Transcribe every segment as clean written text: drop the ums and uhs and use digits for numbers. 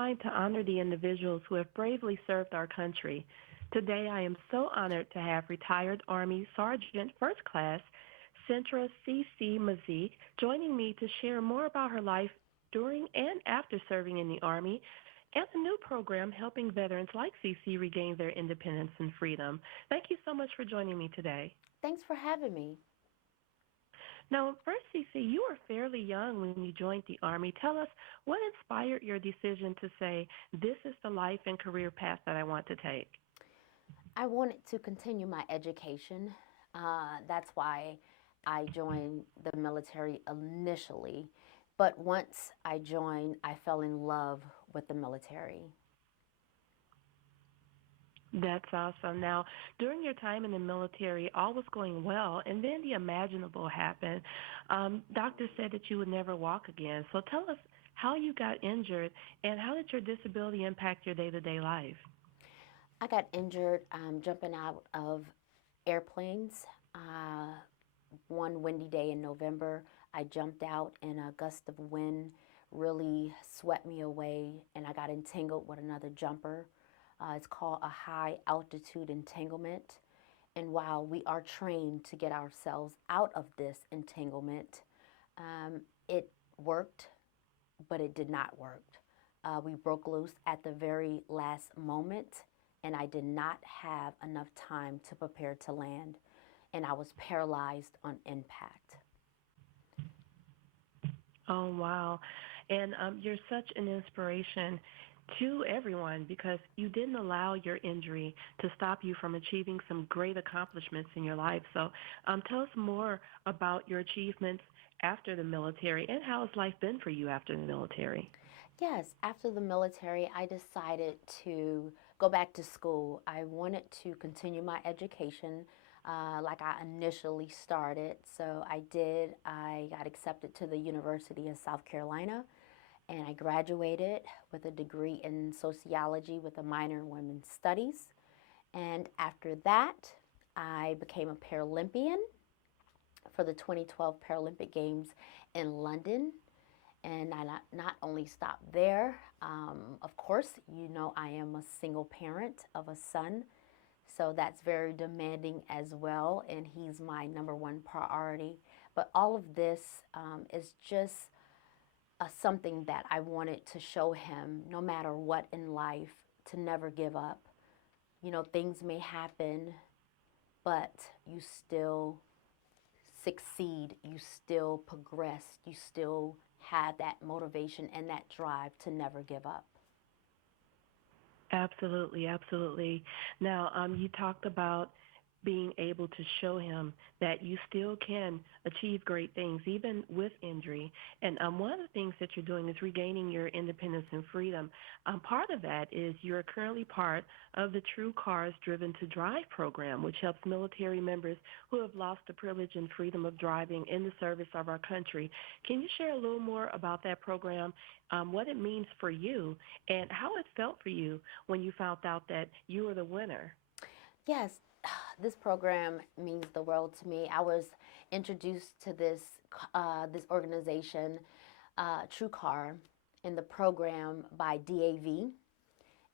time to honor the individuals who have bravely served our country. Today, I am so honored to have retired Army Sergeant First Class Centra CeCe Mazyck joining me to share more about her life during and after serving in the Army and the new program helping veterans like CeCe regain their independence and freedom. Thank you so much for joining me today. Thanks for having me. Now, first, CeCe, you were fairly young when you joined the Army. Tell us what inspired your decision to say, this is the life and career path that I want to take? I wanted to continue my education. That's why I joined the military initially. But once I joined, I fell in love with the military. That's awesome. Now, during your time in the military, all was going well, and then the imaginable happened. Doctors said that you would never walk again. So tell us how you got injured and how did your disability impact your day-to-day life? I got injured jumping out of airplanes. Uh, One windy day in November, I jumped out and a gust of wind really swept me away, and I got entangled with another jumper. It's called a high altitude entanglement. And while we are trained to get ourselves out of this entanglement, it worked, but it did not work. We broke loose at the very last moment, and I did not have enough time to prepare to land, and I was paralyzed on impact. Oh, wow. And you're such an inspiration to everyone because you didn't allow your injury to stop you from achieving some great accomplishments in your life. So tell us more about your achievements after the military and how has life been for you after the military? Yes, after the military, I decided to go back to school. I wanted to continue my education like I initially started. So I did. I got accepted to the University of South Carolina and I graduated with a degree in sociology with a minor in women's studies. And after that, I became a Paralympian for the 2012 Paralympic Games in London. And I not only stopped there, of course, you know, I am a single parent of a son. So that's very demanding as well. And he's my number one priority. But all of this is just something that I wanted to show him no matter what in life, to never give up. You know, things may happen, but you still succeed, you still progress, you still have that motivation and that drive to never give up. Absolutely, absolutely. Now, you talked about being able to show him that you still can achieve great things even with injury. And one of the things that you're doing is regaining your independence and freedom. Part of that is you're currently part of the True Cars Driven to Drive program, which helps military members who have lost the privilege and freedom of driving in the service of our country. Can you share a little more about that program, what it means for you, and how it felt for you when you found out that you were the winner? Yes, this program means the world to me. I was introduced to this organization, TrueCar, in the program by DAV,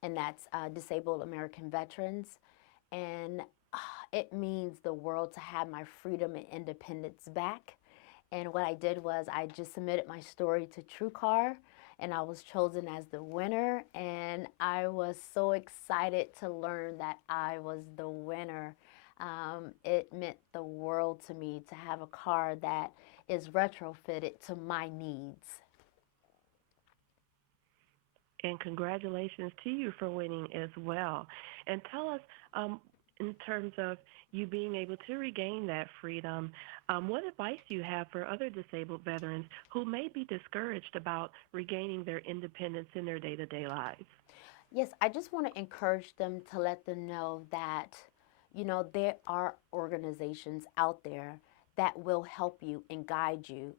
and that's Disabled American Veterans. And it means the world to have my freedom and independence back. And what I did was I just submitted my story to TrueCar, and I was chosen as the winner. And I was so excited to learn that I was the winner. It meant the world to me to have a car that is retrofitted to my needs. And congratulations to you for winning as well. And tell us, in terms of you being able to regain that freedom, what advice do you have for other disabled veterans who may be discouraged about regaining their independence in their day-to-day lives? Yes, I just want to encourage them to let them know that, you know, there are organizations out there that will help you and guide you.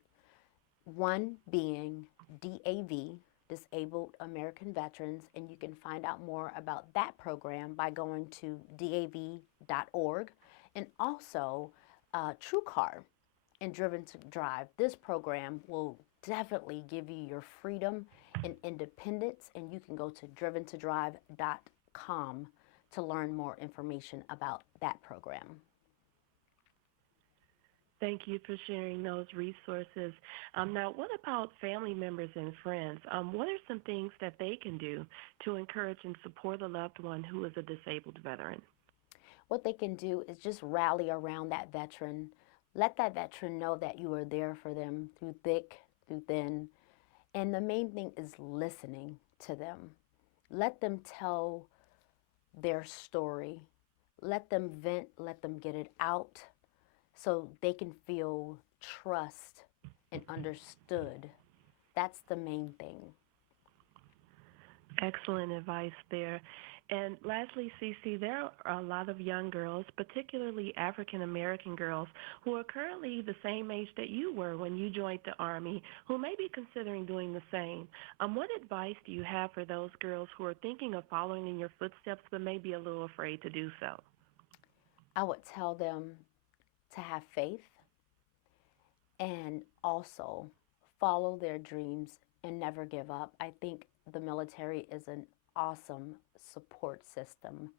One being DAV, Disabled American Veterans, and you can find out more about that program by going to dav.org. And also TrueCar and Driven to Drive. This program will definitely give you your freedom and independence, and you can go to driventodrive.com to learn more information about that program. Thank you for sharing those resources. Now, what about family members and friends? What are some things that they can do to encourage and support a loved one who is a disabled veteran? What they can do is just rally around that veteran. Let that veteran know that you are there for them through thick, through thin. And the main thing is listening to them. Let them tell their story. Let them vent, let them get it out so they can feel trust and understood. That's the main thing. Excellent advice there. And lastly, CeCe, there are a lot of young girls, particularly African American girls, who are currently the same age that you were when you joined the Army, who may be considering doing the same. What advice do you have for those girls who are thinking of following in your footsteps but may be a little afraid to do so? I would tell them to have faith and also follow their dreams and never give up. I think the military is an awesome support system,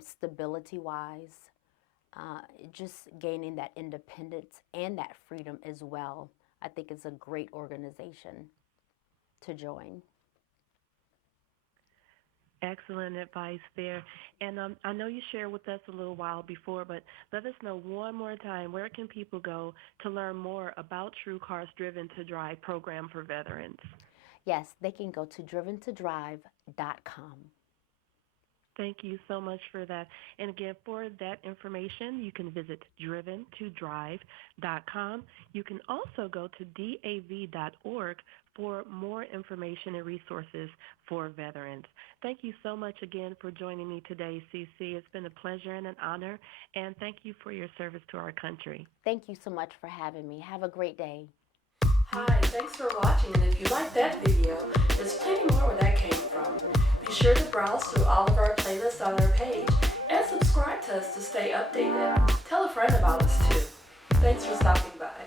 stability wise, just gaining that independence and that freedom as well. I think it's a great organization to join. Excellent advice there. And I know you shared with us a little while before, but let us know one more time, where can people go to learn more about TrueCar's Driven to Drive program for veterans? Yes, they can go to driventodrive.com. Thank you so much for that. And again, for that information, you can visit driventodrive.com. You can also go to dav.org for more information and resources for veterans. Thank you so much again for joining me today, CeCe. It's been a pleasure and an honor, and thank you for your service to our country. Thank you so much for having me. Have a great day. Hi, thanks for watching, and if you liked that video, there's plenty more where that came from. Be sure to browse through all of our playlists on our page, and subscribe to us to stay updated. Tell a friend about us too. Thanks for stopping by.